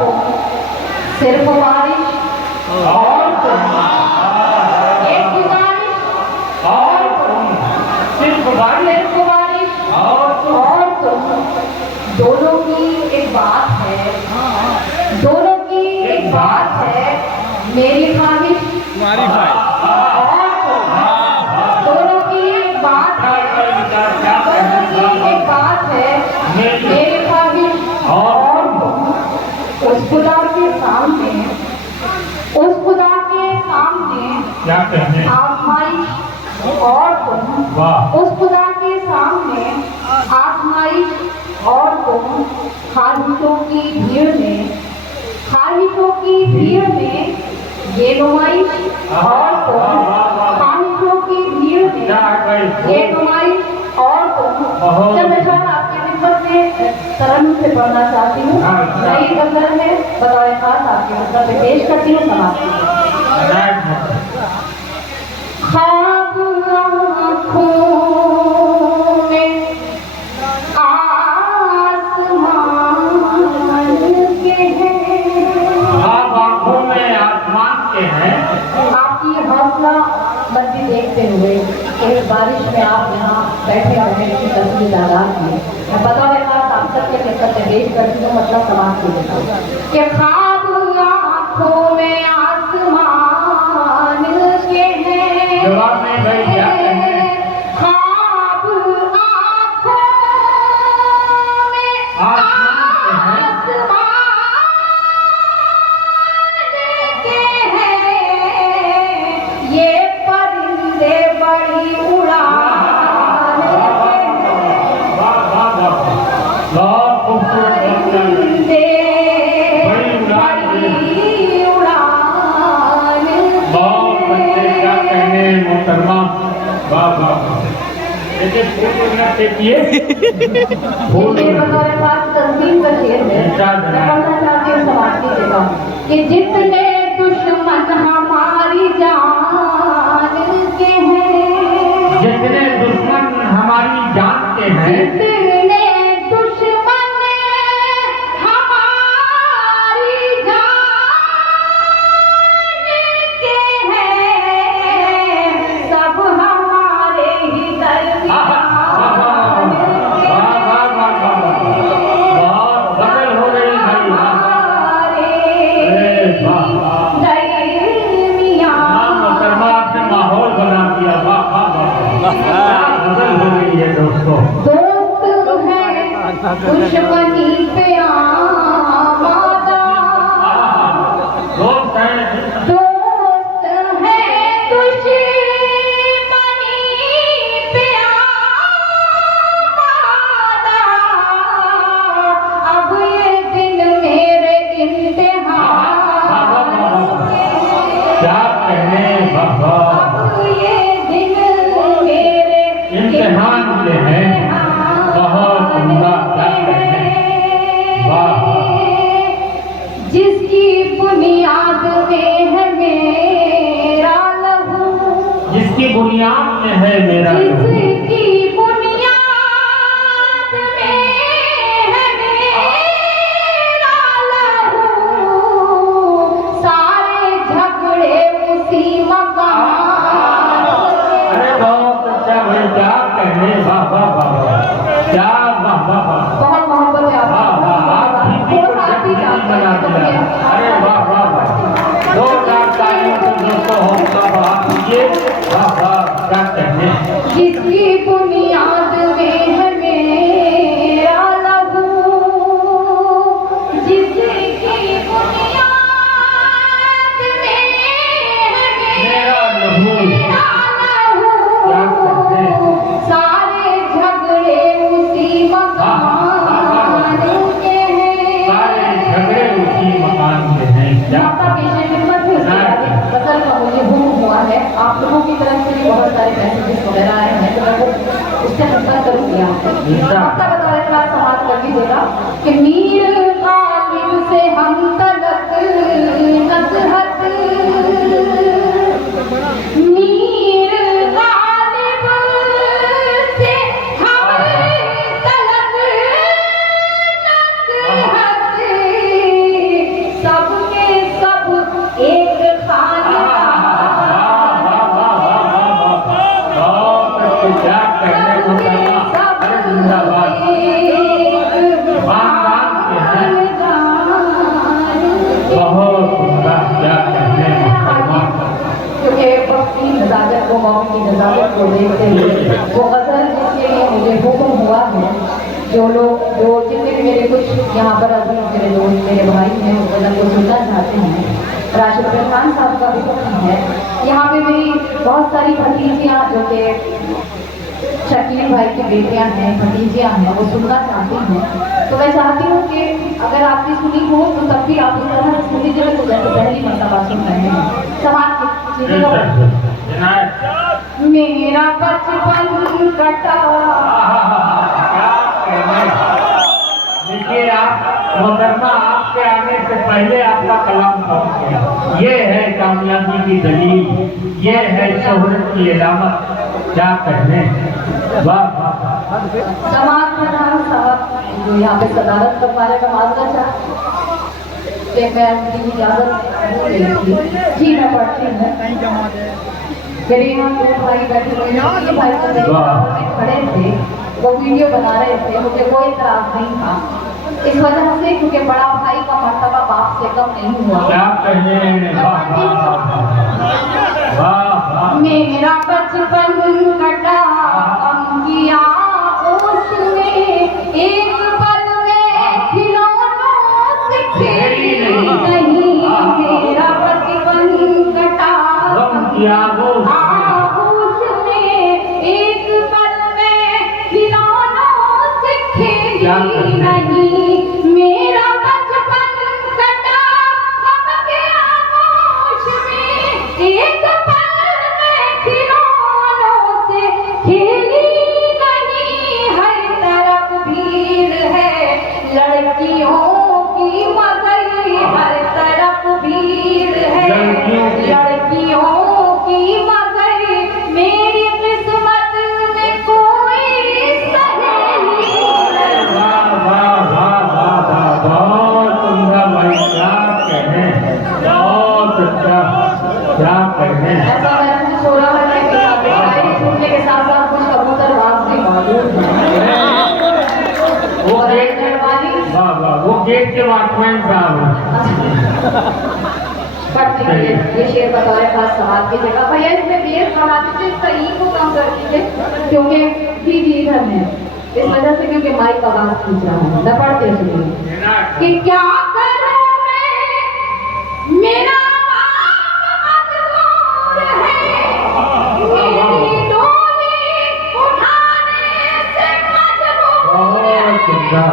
तुम, सिर्फ बारिश और तुम, एक गुजारिश और तुम, सिर्फ बारिश और तुम। दोनों की एक बात है, दोनों की एक बात है, मेरी ख्वाहिश और तुम। दोनों की एक बात है, दोनों की एक बात है, मेरी ख्वाहिश और तुम। उस खुदा के सामने, उस खुदा के सामने क्या कहने आजमाइश और तुम, वाह। उस खुदा के सामने आजमाइश और तुम। ख्वाहिशों की भीड़ में, ख्वाहिशों की भीड़ में ये नुमाइश और तुम। ख्वाहिशों की भीड़ में ये नुमाइश और तुम। जब मैं आपकी खिदमत में तरन से पढ़ना चाहती हूँ, नई गजल है, बतौर खास आपकी खिदमत में पेश करती हूँ। ख्वाब आँखों में आसमान के हैं, आप आंखों में आसमान के हैं। आपकी हौसला बंदी देखते हुए एक बारिश में आप यहाँ बैठे रहने की तस्वीर लगा दी। मैं बतौर खास आप सबके खिदमत में पेश करती हूँ, मतलब समाप्त हो जाता है कि ख्वाब आँखों में आसमान के हैं। जवाब नहीं भाई, क्या कहने ख्वाब आँखों में आसमान के हैं, ये परिंदे बड़ी उड़ान के हैं। बहुत खूबसूरत परिंदे बड़ी उड़ान बहुत बच्चे क्या कहने मोहतरमा। वाह वाह। देखिए फूल न फेंकिए, फूल ये बतौर खास तस्वीर का शेर है। मैं पढ़ना चाहती हूँ समाज की जगह कि जितने दुश्मन हमारी जान के हैं, जितने दुश्मन हमारी जान के हैं, जितने दुश्मन हमारी जान के हैं, सब हमारे ही दरमियान के वाह वाह वाह वाह वाह। बहुत बदल हो रही भाई। अरे वाह वाह। मोहतरमा आपने माहौल बना दिया। वाह वाह वाह। क्या बदल हो रही है दोस्तों। दोस्त है दुश्मनी पे आमादा, दोस्त हैं दोस्त है दुश्मनी पे आमादा। अब ये दिन मेरे इम्तिहान के हैं। क्या कहने बाबा। अब ये दिन मेरे इम्तिहान के हैं। बहुत उम्दा। क्या कहने। वाह। जिसकी बुनियाद में है मेरा लहू, जिसकी बुनियाद में है मेरा लहू, जिसकी बुनियाद में है मेरा लहू, सारे झगड़े उसी मकान के। अरे बहुत अच्छा भाई। क्या कहने। वाह वाह वाह। क्या वाह वाह वाह। बहुत मोहब्बत है वाह वाह। आप हिंदी को जगमगी बना दिया। अरे वाह वाह वाह। 2000 तालियों से दोस्तों हौसला बढ़ा दीजिए। वाह वाह। क्या कहने। जिसकी बुनियाद में है मेरा लहू, जिसकी बुनियाद में है मेरा लहू। मेरा लहू, क्या कहने। सारे झगड़े उसी मकान के हैं। सारे झगड़े उसी मकान के हैं। क्या माता की खिदमत में उसके आगे गजल का मुझे हुक्म हुआ है। आप लोगों की तरफ से भी बहुत सारे मैसेजेस वगैरह आए हैं, तो मैं वो उससे हस्ताक्षर करूँगी आपसे। माता बतौर खास समाप्त कर दीजिएगा कि मीर गालिब से हम तलक नज़हत, मीर गालिब से हम तलक नज़हत, बहुत सुंदर, क्या कहने मोहतरमा। क्योंकि वक्त की नज़ाकत को, मौके की नज़ाकत को देखते हुए वो गज़ल जिसके लिए मुझे हुक्म हुआ है, जो लोग जो जितने भी मेरे कुछ यहाँ पर अभी मेरे दोस्त मेरे भाई हैं उस गज़ल को सुनना चाहते हैं, राशिद खान साहब का भी हुक्म है। यहाँ पे मेरी बहुत सारी भतीजियाँ जो कि शकील भाई की बेटियां हैं, भतीजियां हैं, वो सुनना चाहती हैं, तो मैं चाहती हूँ कि अगर आपने सुनी हो तो तब भी आप उस तरह सुन लीजिएगा, तो जैसे पहली मरतबा सुन रहे हैं समाज की मेरा बचपन कटा। देखिए आप मोहतरमा, आपके आने से पहले आपका कलाम पहुंच गया। ये है कामयाबी की दलील, ये है शोहरत की अलामत, क्या कहने। वाह समाज प्रधान साहब जो यहाँ पे सदारत कर पा रहे, मैं माजरा चाहती कि मैं उनकी इजाजत भूल गई थी। जी मैं पढ़ती हूँ। मेरे यहाँ दो भाई बैठे हुए हैं, तीन भाई तो मेरे बराबर में खड़े थे, वो वीडियो बना रहे थे, मुझे कोई इतराज नहीं था इस वजह से, क्योंकि बड़ा भाई का मर्तबा बाप से कम नहीं हुआ। क्या कहने। मेरा बचपन कटा अंकिया ओश में, एक पल में खिलौनों से खेली नहीं। मेरा बचपन कटा अंकिया ओश में, एक पल में खिलौनों से खेली नहीं। मेरा बचपन कटा के आगोश में, एक पल में खिलौनों से खेली नहीं। हर तरफ भीड़ है लड़कियों की मगर, हर तरफ भीड़ है लड़कियों की मगर, मेरी किस्मत में कोई सहेली। बहुत सुंदर भाई, क्या कहने, बहुत अच्छा, क्या कहने। ऐसा मैंने छोड़ा है कि शायरी सुनने के साथ साथ कुछ कबूतरबाज भी मौजूद हैं। वो गेट वाह वाह, वो गेट के वॉचमैन साहब हैं। पढ़ती हूँ ये शेर बतौर खास सवाल की जगह। भैया इसमें बेस बढ़ा दीजिए, इसका ई को कम कर दीजिए, क्योंकि दीदी इधर है इस वजह से, क्योंकि माइक आवाज खींच रहा है। मैं पढ़ते सुनिए कि क्या करूं मैं, मेरा बाप मजबूर है, मेरी डोली उठाने से मजबूर है। क्या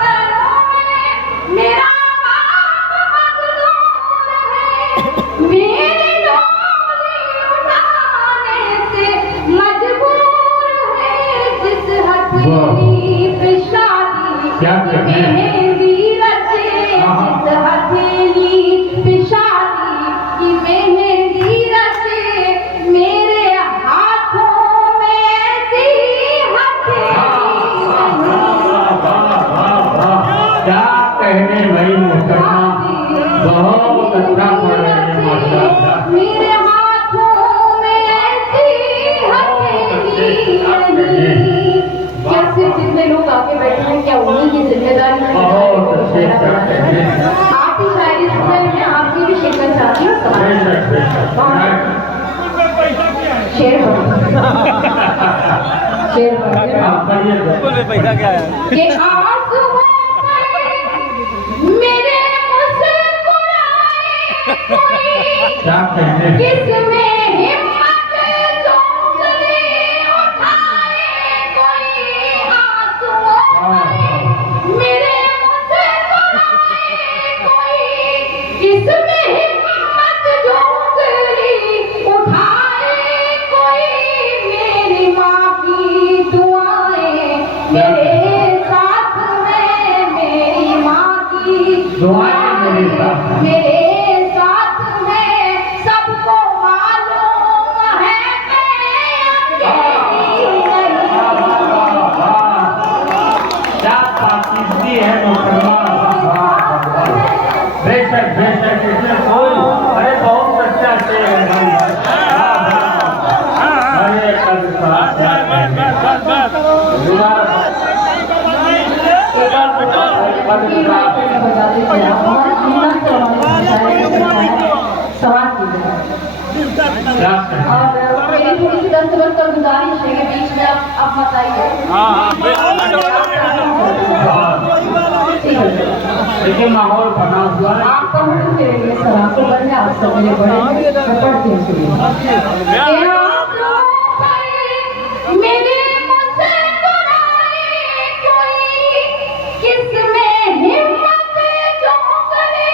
करूं मैं, मेरा बाप मजबूर है, मेरी डोली उठाने से मजबूर है। जिस हथेली पे शादी की मेहंदी रचे, जिस हथेली पे शादी की मेहंदी रचे, मेरे हाथों में ऐसी हथेली क्या कहने भाई मोहतरमा, बहुत अच्छा पढ़ रहे हैं माशाअल्लाह। मेरे हाथों में ऐसी हथेली नहीं। क्या सिर्फ जितने लोग आके बैठे हैं, क्या उन्हीं की जिम्मेदारी है? बहुत अच्छे, क्या कहने। आप ही शायरी सुन रहे हैं, आपकी भी शिरकत चाहती हूँ। शेर शेर आप करिए पैसा क्या है कि आंसुओं पर मेरे मुस्कुराए कोई, क्या कहने। किसमें हिम्मत चौंकने उठाए कोई। आंसुओं पर मेरे मुस्कुराए कोई, किसमें हिम्मत चौंकने उठाए कोई। मेरी माँ की दुआएं मेरे साथ में, मेरी माँ की दुआएं मेरे साथ में। मेरे साथ में, सबको मालूम है मैं अकेली नहीं। क्या पाकिज़गी है मोहतरमा। बेशक बेशक, इसमें कोई, अरे बहुत अच्छा शेर है भाई। अरे कल साहब, क्या कहने। बजा दीजिए आप, हमारी हिम्मत से क्या कहें? और मेरी थोड़ी सी दस्तबस्त कर गुजारिश है कि बीच में आप बताइए। ठीक है, देखिए माहौल बना हुआ है। आपका मुझे मेरे लिए सलाम तो बन जाए, आप सब मेरे बड़े मैं पढ़ती हूँ सुनिए। मेरे मुझसे बुराई कोई किसमें हिम्मत जो करे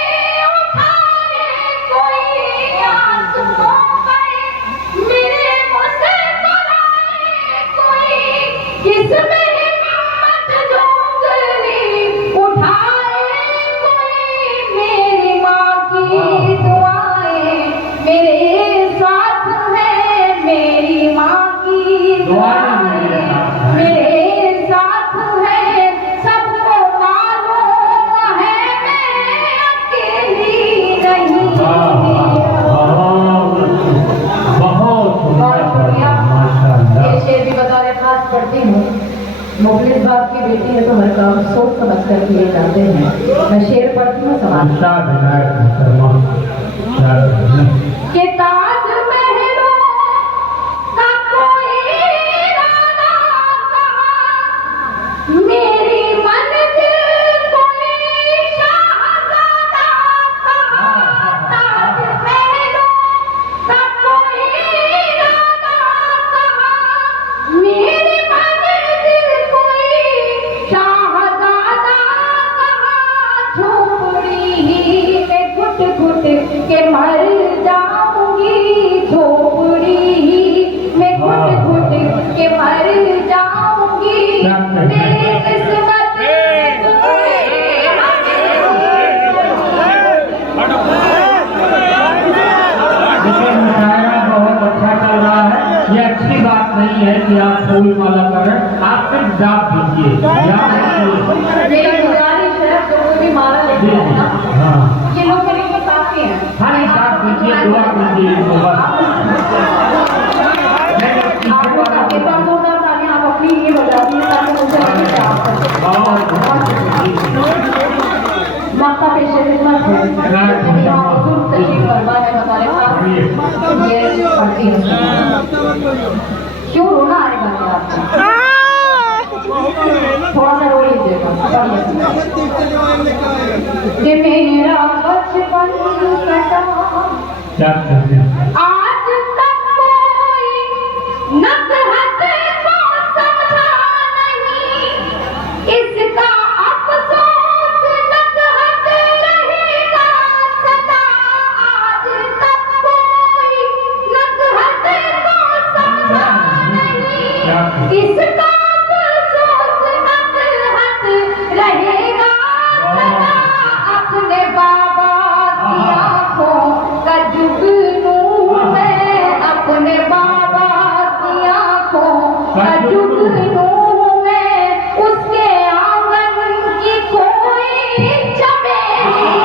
उठाए कोई आंसू पाए। मेरे मुझसे बुराई कोई किसमें हिम्मत जो करे उठाए कोई। मेरी माँ की दुआएं मेरे साथ है, मेरी माँ की दुआएं मेरे साथ है। सबको मालूम है मैं अकेली नहीं। बहुत शुक्रिया। माशाल्लाह। ये शेर भी बता रहे खास पढ़ती हूँ। मुखलिस बाप की बेटी है तो हर काम सोच समझ कर किए जाते हैं। मैं शेर पढ़ती हूँ समाज के ताज महलों का कोई राना कहाँ, मेरी मंजिल कोई शाहज़ादा कहाँ। ताज महलों का कोई राना कहाँ, मेरी मंजिल कोई शाहज़ादा कहाँ। झोपड़ी में घुट घुट के मर जाऊंगी, झोपड़ी में घुट घुट के मर जाऊंगी। मेरी किस्मत देखिए मुशायरा बहुत अच्छा चल रहा है। ये अच्छी बात नहीं है कि आप फूल माला करें, आप सिर्फ जाप दीजिए। मेरी गुजारिश है तो कोई भी माला लेके आए ना, हाँ ये लोग मेरे लिए काफी हैं। हाँ, ये जाप दीजिए, दुआ कीजिए इनको बस। आप लोग आगे तो हम लोग तालियां आप अपनी ये बजा दी ताकि मुझे लगे कि आप मक्का पेशे खिदमत है। लेकिन यहाँ बुजुर्ग तशरीफ फरमा है हमारे पास, ये पढ़ती है। क्यों रोना आएगा क्या आपको? थोड़ा सा रो लीजिएगा। कि मेरा बचपन कटा क्या करते हैं? आज तक कोई नकहत को समझा नहीं, इसका अफसोस नकहत रहेगा सदा। आज तक कोई नकहत को समझा नहीं, इसका अफसोस नकहत रहेगा सदा। अपने बाबा की आंखों का जुगनू है, अपने बाबा की आंखों का जुगनू है। उसके आंगन की कोई चमेली नहीं,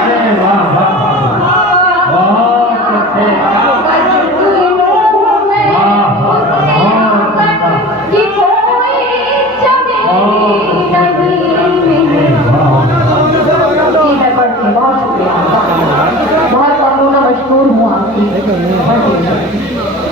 अरे वाह वाह, बहुत अच्छे। का जुगनू है। उसके आंगन की कोई चमेली नहीं। जी मैं पढ़ती हूँ, बहुत शुक्रिया, बहुत ममनूना मशकूर हूँ आपकी।